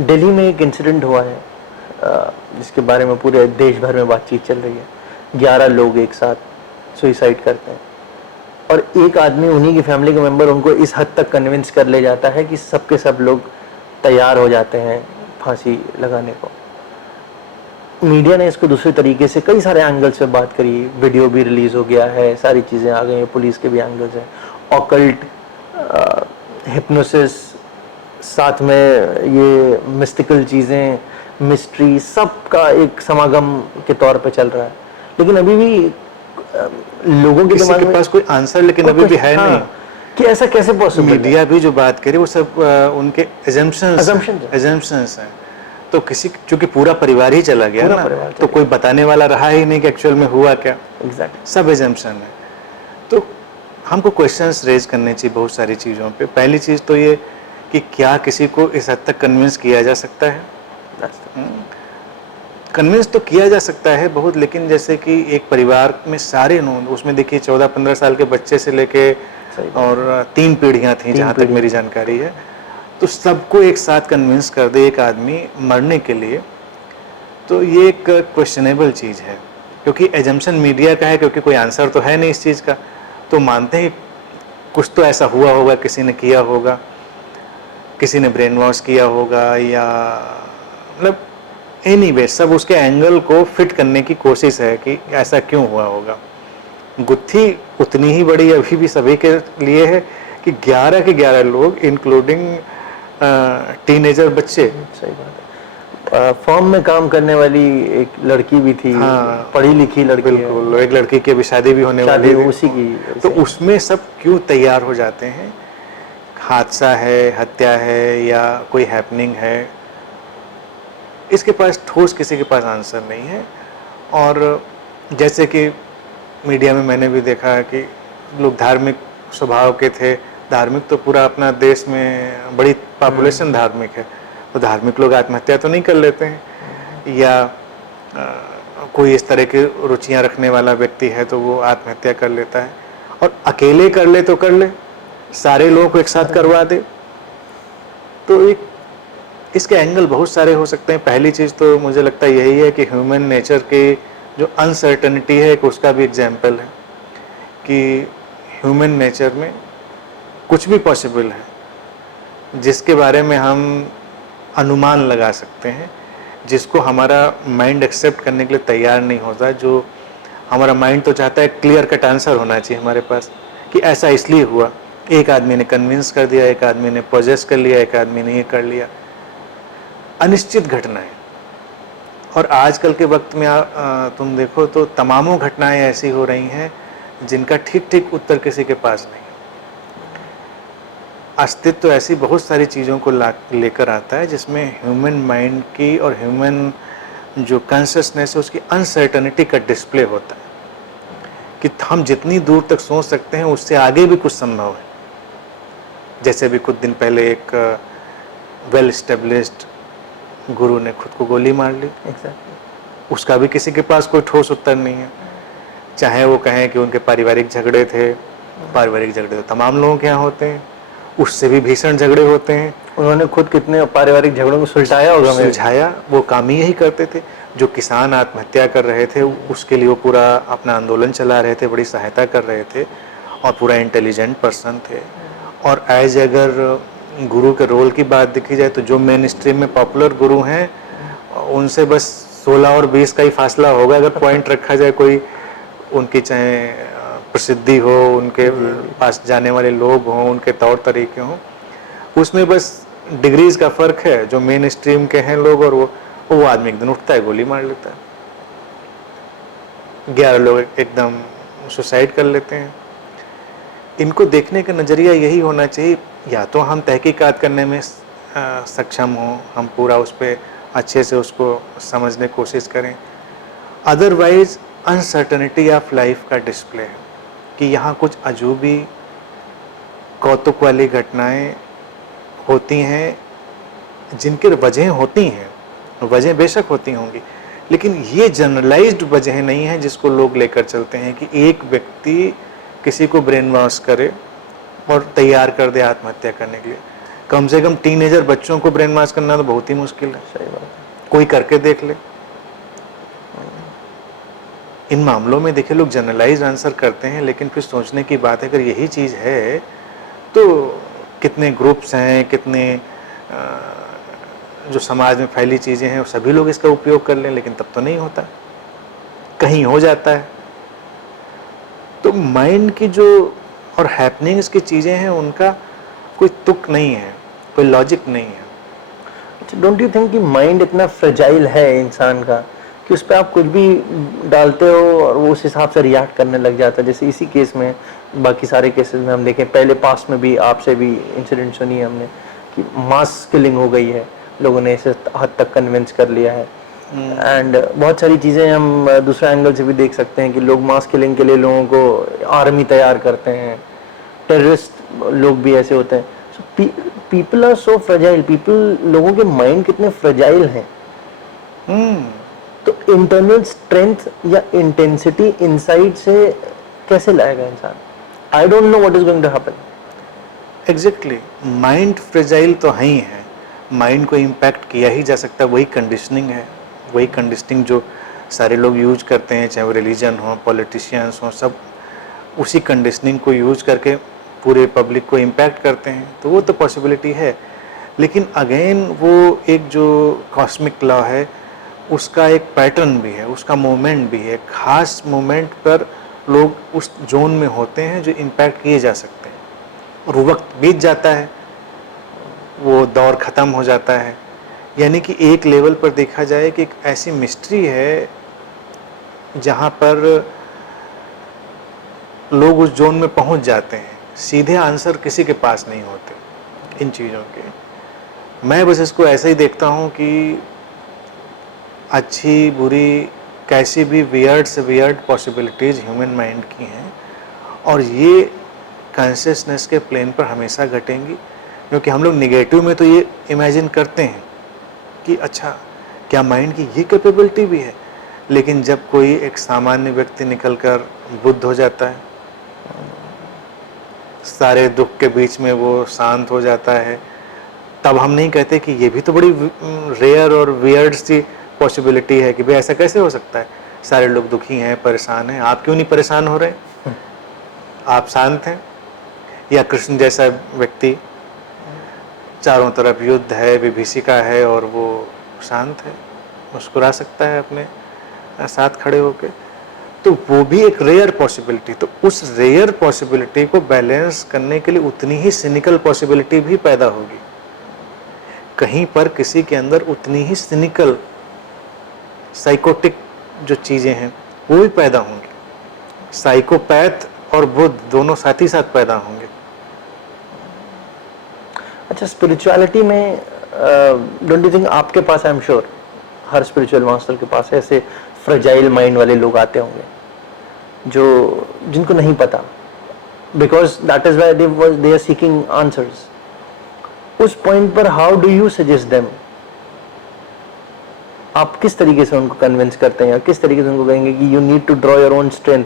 दिल्ली में एक इंसिडेंट हुआ है जिसके बारे में पूरे देश भर में बातचीत चल रही है। 11 लोग एक साथ सुइसाइड करते हैं और एक आदमी, उन्हीं की फैमिली के मेंबर, उनको इस हद तक कन्विंस कर ले जाता है कि सब के सब लोग तैयार हो जाते हैं फांसी लगाने को। मीडिया ने इसको दूसरे तरीके से कई सारे एंगल से बात करी, वीडियो भी रिलीज हो गया है, सारी चीज़ें आ गई हैं, पुलिस के भी एंगल्स हैं, ऑकल्ट, हिप्नोसिस, साथ में ये मिस्टिकल चीज़ें, मिस्ट्री, सब का एक समागम के तौर पे चल रहा है। लेकिन अभी भी लोगों के दिमाग में पास कोई आंसर लेकिन अभी भी है नहीं कि ऐसा कैसे पॉसिबल है। मीडिया भी जो बात करे वो सब उनके एजम्पशंस हैं। तो किसी, चूंकि पूरा परिवार ही चला गया ना, तो कोई बताने वाला रहा ही नहीं कि एक्चुअल में हुआ क्या। सब एजम्पशन है। तो हमको क्वेश्चंस रेज करने चाहिए बहुत सारी चीज़ों पे। पहली चीज़ तो ये कि क्या किसी को इस हद तक कन्विंस किया जा सकता है? कन्विंस तो किया जा सकता है बहुत, लेकिन जैसे कि एक परिवार में सारे लोग, उसमें देखिए 14-15 साल के बच्चे से लेके और 3 पीढ़ियां थी जहाँ तक मेरी जानकारी है, तो सबको एक साथ कन्विंस कर दे एक आदमी मरने के लिए, तो ये एक क्वेश्चनेबल चीज़ है। क्योंकि एजम्पशन मीडिया का है, क्योंकि कोई आंसर तो है नहीं इस चीज़ का, तो मानते हैं कुछ तो ऐसा हुआ होगा, किसी ने किया होगा, किसी ने ब्रेन वॉश किया होगा, या मतलब एनीवे सब उसके एंगल को फिट करने की कोशिश है कि ऐसा क्यों हुआ होगा। गुत्थी उतनी ही बड़ी अभी भी सभी के लिए है कि 11 के 11 लोग, इंक्लूडिंग टीनेजर बच्चे। सही बात है। फॉर्म में काम करने वाली एक लड़की भी थी, पढ़ी लिखी लड़की। बिल्कुल, एक लड़की की अभी शादी भी होने वाली है उसी की। तो उसमें सब क्यों तैयार हो जाते हैं? हादसा है, हत्या है, या कोई हैपनिंग है? इसके पास ठोस किसी के पास आंसर नहीं है। और जैसे कि मीडिया में मैंने भी देखा है कि लोग धार्मिक स्वभाव के थे, धार्मिक तो पूरा अपना देश में बड़ी पॉपुलेशन धार्मिक है, तो धार्मिक लोग आत्महत्या तो नहीं कर लेते हैं, या कोई इस तरह की रुचियां रखने वाला व्यक्ति है तो वो आत्महत्या कर लेता है। और अकेले कर ले तो कर ले, सारे लोगों को एक साथ करवा दे, तो एक इसके एंगल बहुत सारे हो सकते हैं। पहली चीज़ तो मुझे लगता है यही है कि ह्यूमन नेचर की जो अनसर्टनिटी है, उसका भी एग्जाम्पल है कि ह्यूमन नेचर में कुछ भी पॉसिबल है जिसके बारे में हम अनुमान लगा सकते हैं, जिसको हमारा माइंड एक्सेप्ट करने के लिए तैयार नहीं होता। जो हमारा माइंड तो चाहता है क्लियर कट आंसर होना चाहिए हमारे पास कि ऐसा इसलिए हुआ, एक आदमी ने कन्विंस कर दिया, एक आदमी ने पोजेस कर लिया, एक आदमी ने ये कर लिया। अनिश्चित घटनाएं, और आजकल के वक्त में तुम देखो तो तमामों घटनाएं ऐसी हो रही हैं जिनका ठीक ठीक उत्तर किसी के पास नहीं। अस्तित्व तो ऐसी बहुत सारी चीज़ों को लेकर आता है जिसमें ह्यूमन माइंड की और ह्यूमन जो कॉन्शियसनेस है उसकी अनसर्टनिटी का डिस्प्ले होता है कि हम जितनी दूर तक सोच सकते हैं उससे आगे भी कुछ संभव है। जैसे भी कुछ दिन पहले एक वेल एस्टेब्लिश्ड गुरु ने खुद को गोली मार ली। उसका भी किसी के पास कोई ठोस उत्तर नहीं है। चाहे वो कहें कि उनके पारिवारिक झगड़े थे, पारिवारिक झगड़े तो तमाम लोगों के यहाँ होते हैं, उससे भी भीषण झगड़े होते हैं। उन्होंने खुद कितने पारिवारिक झगड़ों को सुलझाया होगा। सुलझाया, वो काम ही यही करते थे। जो किसान आत्महत्या कर रहे थे उसके लिए वो पूरा अपना आंदोलन चला रहे थे, बड़ी सहायता कर रहे थे, और पूरा इंटेलिजेंट पर्सन थे। और एज अगर गुरु के रोल की बात देखी जाए तो जो मेन स्ट्रीम में पॉपुलर गुरु हैं उनसे बस 16 और 20 का ही फासला होगा अगर पॉइंट रखा जाए। कोई उनकी चाहे प्रसिद्धि हो, उनके पास जाने वाले लोग हों, उनके तौर तरीके हों, उसमें बस डिग्रीज का फ़र्क है। जो मेन स्ट्रीम के हैं लोग और वो आदमी एक दिन उठता है, गोली मार लेता है। 11 लोग एकदम सुसाइड कर लेते हैं। इनको देखने का नज़रिया यही होना चाहिए, या तो हम तहकीकात करने में सक्षम हों, हम पूरा उस पर अच्छे से उसको समझने की कोशिश करें, अदरवाइज अनसर्टनिटी ऑफ लाइफ का डिस्प्ले है कि यहाँ कुछ अजूबी कौतुक वाली घटनाएं होती हैं जिनकी वजह होती हैं, वजह बेशक होती होंगी, लेकिन ये जनरलाइज्ड वजह नहीं है जिसको लोग लेकर चलते हैं कि एक व्यक्ति किसी को ब्रेन वॉश करे और तैयार कर दे आत्महत्या करने के लिए। कम से कम टीनेजर बच्चों को ब्रेन वॉश करना तो बहुत ही मुश्किल है। सही बात है। कोई करके देख ले। इन मामलों में देखिए लोग जनरलाइज आंसर करते हैं, लेकिन फिर सोचने की बात है अगर यही चीज़ है तो कितने ग्रुप्स हैं, कितने जो समाज में फैली चीज़ें हैं, सभी लोग इसका उपयोग कर लें, लेकिन तब तो नहीं होता, कहीं हो जाता है। तो माइंड की जो और हैपनिंग्स की चीज़ें हैं उनका कोई तुक नहीं है, कोई लॉजिक नहीं है। डोंट यू थिंक कि माइंड इतना फ्रेजाइल है इंसान का कि उस पर आप कुछ भी डालते हो और वो उस हिसाब से रिएक्ट करने लग जाता है? जैसे इसी केस में, बाकी सारे केसेस में हम देखें, पहले पास्ट में भी आपसे भी इंसिडेंट सुनी है हमने कि मास किलिंग हो गई है, लोगों ने इसे हद तक कन्विंस कर लिया है। एंड बहुत सारी चीज़ें हम दूसरे एंगल से भी देख सकते हैं कि लोग मास किलिंग के लिए लोगों को आर्मी तैयार करते हैं, टेररिस्ट लोग भी ऐसे होते हैं। So people are so fragile, लोगों के माइंड कितने फ्रेजाइल हैं। तो इंटरनल स्ट्रेंथ या इंटेंसिटी इनसाइड से कैसे लाएगा इंसान? I don't know what is going to happen. Exactly, mind fragile तो है ही है, माइंड को इम्पैक्ट किया ही जा सकता है, वही कंडीशनिंग है, वही कंडीशनिंग जो सारे लोग यूज करते हैं, चाहे वो रिलीजन हो, पॉलिटिशियंस हो, सब उसी कंडीशनिंग को यूज करके पूरे पब्लिक को इम्पैक्ट करते हैं। तो वो तो पॉसिबिलिटी है, लेकिन अगेन वो एक जो कॉस्मिक लॉ है उसका एक पैटर्न भी है, उसका मोमेंट भी है। खास मोमेंट पर लोग उस जोन में होते हैं जो इम्पैक्ट किए जा सकते हैं, और वो वक्त बीत जाता है, वो दौर ख़त्म हो जाता है। यानी कि एक लेवल पर देखा जाए कि एक ऐसी मिस्ट्री है जहाँ पर लोग उस जोन में पहुँच जाते हैं, सीधे आंसर किसी के पास नहीं होते इन चीज़ों के। मैं बस इसको ऐसे ही देखता हूँ कि अच्छी बुरी कैसी भी वियर्ड से वियर्ड पॉसिबिलिटीज़ ह्यूमन माइंड की हैं, और ये कॉन्शियसनेस के प्लेन पर हमेशा घटेंगी। क्योंकि हम लोग निगेटिव में तो ये इमेजिन करते हैं कि अच्छा क्या माइंड की ये कैपेबिलिटी भी है, लेकिन जब कोई एक सामान्य व्यक्ति निकलकर बुद्ध हो जाता है, सारे दुख के बीच में वो शांत हो जाता है, तब हम नहीं कहते कि ये भी तो बड़ी रेयर और वियर्ड सी पॉसिबिलिटी है कि भाई ऐसा कैसे हो सकता है, सारे लोग दुखी हैं, परेशान हैं, आप क्यों नहीं परेशान हो रहे, आप शांत हैं। या कृष्ण जैसा व्यक्ति, चारों तरफ युद्ध है, विभीषिका है, और वो शांत है, मुस्कुरा सकता है अपने साथ खड़े होके। तो वो भी एक रेयर पॉसिबिलिटी। तो उस रेयर पॉसिबिलिटी को बैलेंस करने के लिए उतनी ही सिनिकल पॉसिबिलिटी भी पैदा होगी, कहीं पर किसी के अंदर उतनी ही सिनिकल साइकोटिक जो चीज़ें हैं वो भी पैदा होंगी। साइकोपैथ और बुद्ध दोनों साथ ही साथ पैदा होंगे। अच्छा, स्पिरिचुअलिटी में डोंट यू थिंक आपके पास, आई एम श्योर हर स्पिरिचुअल मास्टर के पास ऐसे फ्रेजाइल माइंड वाले लोग आते होंगे जो जिनको नहीं पता, because that is why they are seeking answers. उस पॉइंट पर how do you suggest them? आप किस तरीके से उनको कन्विंस करते हैं, या किस तरीके से उनको कहेंगे कि you need to draw your own strength?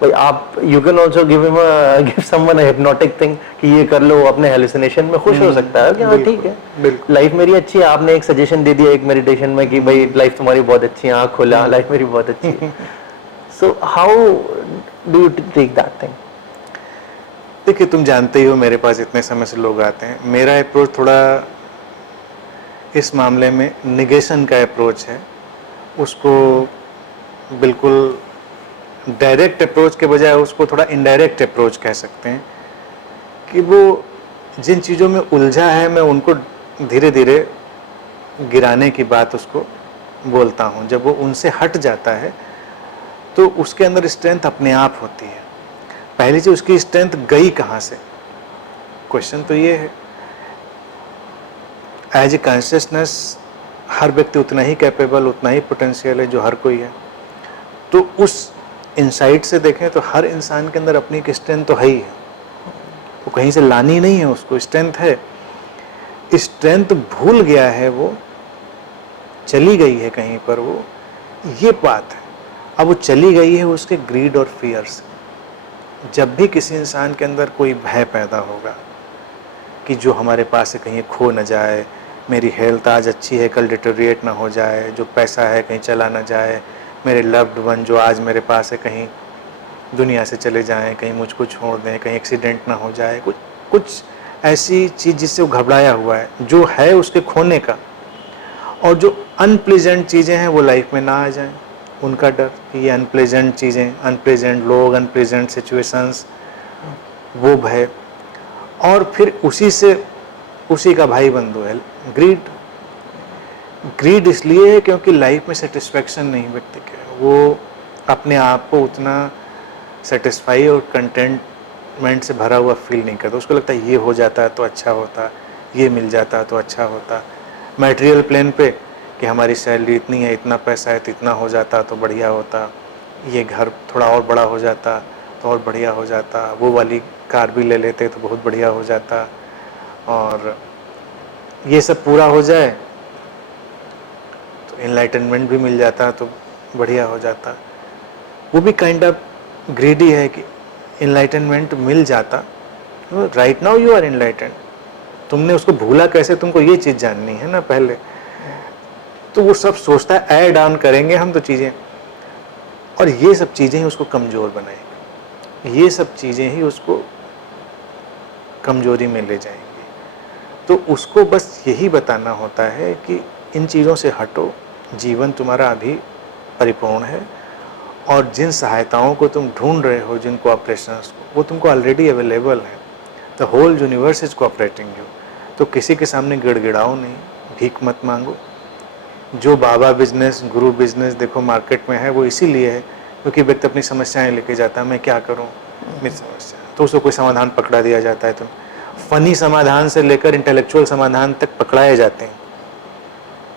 भाई आप, you can also give someone a hypnotic thing कि ये कर लो, अपने हेलुसिनेशन में खुश हो सकता है कि हाँ ठीक है, लाइफ मेरी अच्छी है। आपने एक सजेशन दे दिया एक मेडिटेशन में कि भाई लाइफ तुम्हारी बहुत अच्छी है, आँख खोला, लाइफ मेरी बहुत अच्छी है। So how do you take that thing? देखिए, तुम जानते ही हो मेरे पास इतने समय से लोग आते हैं, मेरा अप्रोच थोड़ा इस मामले में निगेशन का अप्रोच है। उसको बिल्कुल डायरेक्ट अप्रोच के बजाय उसको थोड़ा इनडायरेक्ट अप्रोच कह सकते हैं, कि वो जिन चीज़ों में उलझा है मैं उनको धीरे धीरे गिराने की बात उसको बोलता हूँ। जब वो उनसे हट जाता है तो उसके अंदर स्ट्रेंथ अपने आप होती है। पहली चीज़, उसकी स्ट्रेंथ गई कहाँ से, क्वेश्चन तो ये है। एज ए कॉन्शियसनेस हर व्यक्ति उतना ही कैपेबल, उतना ही पोटेंशियल है जो हर कोई है। तो उस इनसाइट से देखें तो हर इंसान के अंदर अपनी एक स्ट्रेंथ तो है ही है, वो कहीं से लानी नहीं है, उसको स्ट्रेंथ है। स्ट्रेंथ भूल गया है, वो चली गई है कहीं पर, वो ये बात है। अब वो चली गई है उसके ग्रीड और फियर से। जब भी किसी इंसान के अंदर कोई भय पैदा होगा, कि जो हमारे पास है कहीं खो न जाए, मेरी हेल्थ आज अच्छी है कल डिटोरिएट ना हो जाए, जो पैसा है कहीं चला ना जाए, मेरे लव्ड वन जो आज मेरे पास है कहीं दुनिया से चले जाएं, कहीं मुझको छोड़ दें, कहीं एक्सीडेंट ना हो जाए, कुछ कुछ ऐसी चीज़ जिससे वो घबराया हुआ है, जो है उसके खोने का। और जो अनप्लेजेंट चीज़ें हैं वो लाइफ में ना आ जाएं, उनका डर कि ये अनप्लेजेंट चीज़ें, अनप्लेजेंट लोग, अनप्लेजेंट सिचुएशंस, वो भय। और फिर उसी का भाई बंधु है ग्रीड। ग्रीड इसलिए है क्योंकि लाइफ में सेटिस्फेक्शन नहीं व्यक्ति के, वो अपने आप को उतना सेटिस्फाई और कंटेंटमेंट से भरा हुआ फील नहीं करता। उसको लगता है ये हो जाता तो अच्छा होता, ये मिल जाता तो अच्छा होता। मटेरियल प्लेन पे कि हमारी सैलरी इतनी है, इतना पैसा है तो इतना हो जाता तो बढ़िया होता, ये घर थोड़ा और बड़ा हो जाता तो और बढ़िया हो जाता, वो वाली कार भी ले लेते तो बहुत बढ़िया हो जाता, और ये सब पूरा हो जाए तो एनलाइटनमेंट भी मिल जाता तो बढ़िया हो जाता। वो भी काइंड ऑफ ग्रीडी है कि एनलाइटनमेंट मिल जाता, right now you are enlightened, तुमने उसको भूला कैसे, तुमको ये चीज़ जाननी है ना पहले। तो वो सब सोचता है ऐड ऑन करेंगे हम तो चीज़ें, और ये सब चीज़ें ही उसको कमज़ोर बनाएंगी, ये सब चीज़ें ही उसको कमज़ोरी में ले जाएंगी। तो उसको बस यही बताना होता है कि इन चीज़ों से हटो, जीवन तुम्हारा अभी परिपूर्ण है, और जिन सहायताओं को तुम ढूंढ रहे हो, जिन कोऑपरेशंस को, वो तुमको ऑलरेडी अवेलेबल है। The whole universe is cooperating you. तो किसी के सामने गिड़गिड़ाओ नहीं, भीख मत मांगो। जो बाबा बिजनेस, गुरु बिजनेस देखो मार्केट में है, वो इसीलिए है क्योंकि व्यक्ति अपनी समस्याएं लेके जाता है, मैं क्या करूं मेरी समस्या, तो उसको कोई समाधान पकड़ा दिया जाता है। तो फनी समाधान से लेकर इंटेलेक्चुअल समाधान तक पकड़ाए जाते हैं।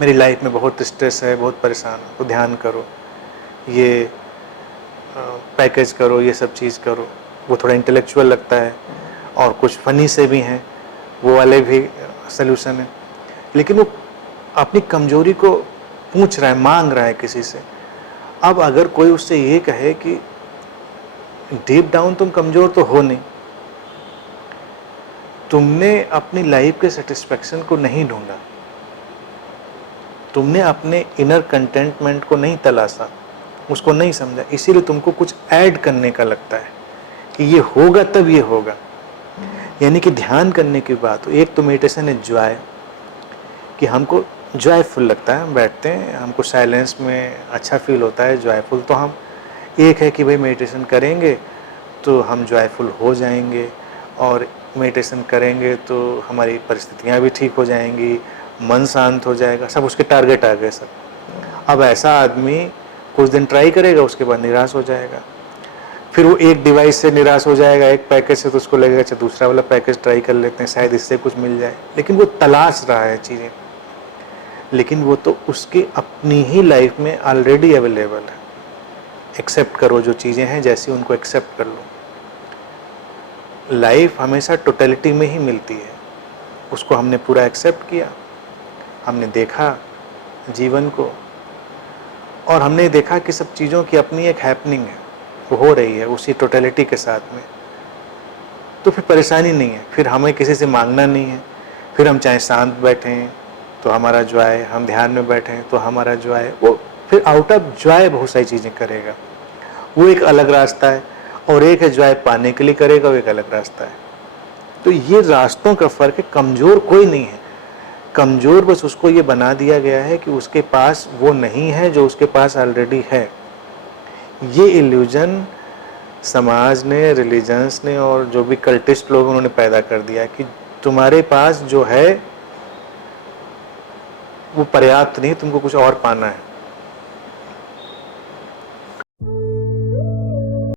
मेरी लाइफ में बहुत स्ट्रेस है, बहुत परेशान हूं, तो ध्यान करो, ये पैकेज करो, ये सब चीज़ करो। वो थोड़ा इंटेलेक्चुअल लगता है, और कुछ फनी से भी हैं, वो वाले भी सल्यूशन है। लेकिन वो अपनी कमजोरी को पूछ रहा है, मांग रहा है किसी से। अब अगर कोई उससे ये कहे कि डीप डाउन तुम कमज़ोर तो हो नहीं, तुमने अपनी लाइफ के सेटिस्फेक्शन को नहीं ढूंढा, तुमने अपने इनर कंटेंटमेंट को नहीं तलाशा, उसको नहीं समझा, इसीलिए तुमको कुछ ऐड करने का लगता है कि ये होगा तब ये होगा। यानी कि ध्यान करने की बात, एक तो मेडिटेशन है जॉय, कि हमको जॉयफुल लगता है, हम बैठते हैं, हमको साइलेंस में अच्छा फील होता है, जॉयफुल। तो हम एक है कि भाई मेडिटेशन करेंगे तो हम जॉयफुल हो जाएंगे, और मेडिटेशन करेंगे तो हमारी परिस्थितियाँ भी ठीक हो जाएंगी, मन शांत हो जाएगा, सब उसके टारगेट आ गए सब। अब ऐसा आदमी कुछ दिन ट्राई करेगा, उसके बाद निराश हो जाएगा। फिर वो एक डिवाइस से निराश हो जाएगा, एक पैकेज से, तो उसको लगेगा अच्छा दूसरा वाला पैकेज ट्राई कर लेते हैं, शायद इससे कुछ मिल जाए। लेकिन वो तलाश रहा है चीज़ें, लेकिन वो तो उसकी अपनी ही लाइफ में ऑलरेडी अवेलेबल है। एक्सेप्ट करो जो चीज़ें हैं जैसी, उनको एक्सेप्ट कर लो। लाइफ हमेशा टोटलिटी में ही मिलती है, उसको हमने पूरा एक्सेप्ट किया, हमने देखा जीवन को, और हमने देखा कि सब चीज़ों की अपनी एक हैपनिंग है, वो हो रही है उसी टोटलिटी के साथ में। तो फिर परेशानी नहीं है, फिर हमें किसी से मांगना नहीं है। फिर हम चाहे शांत बैठें तो हमारा जॉय, हम ध्यान में बैठें तो हमारा जॉय, वो फिर आउट ऑफ जॉय बहुत सारी चीज़ें करेगा। वो एक अलग रास्ता है, और एक है जॉय पाने के लिए करेगा, वो एक अलग रास्ता है। तो ये रास्तों का फ़र्क है। कमज़ोर कोई नहीं है, कमज़ोर बस उसको ये बना दिया गया है कि उसके पास वो नहीं है जो उसके पास ऑलरेडी है। ये इल्यूजन समाज ने, रिलीजन्स ने, और जो भी कल्टिस्ट लोग उन्होंने पैदा कर दिया कि तुम्हारे पास जो है वो पर्याप्त नहीं, तुमको कुछ और पाना है।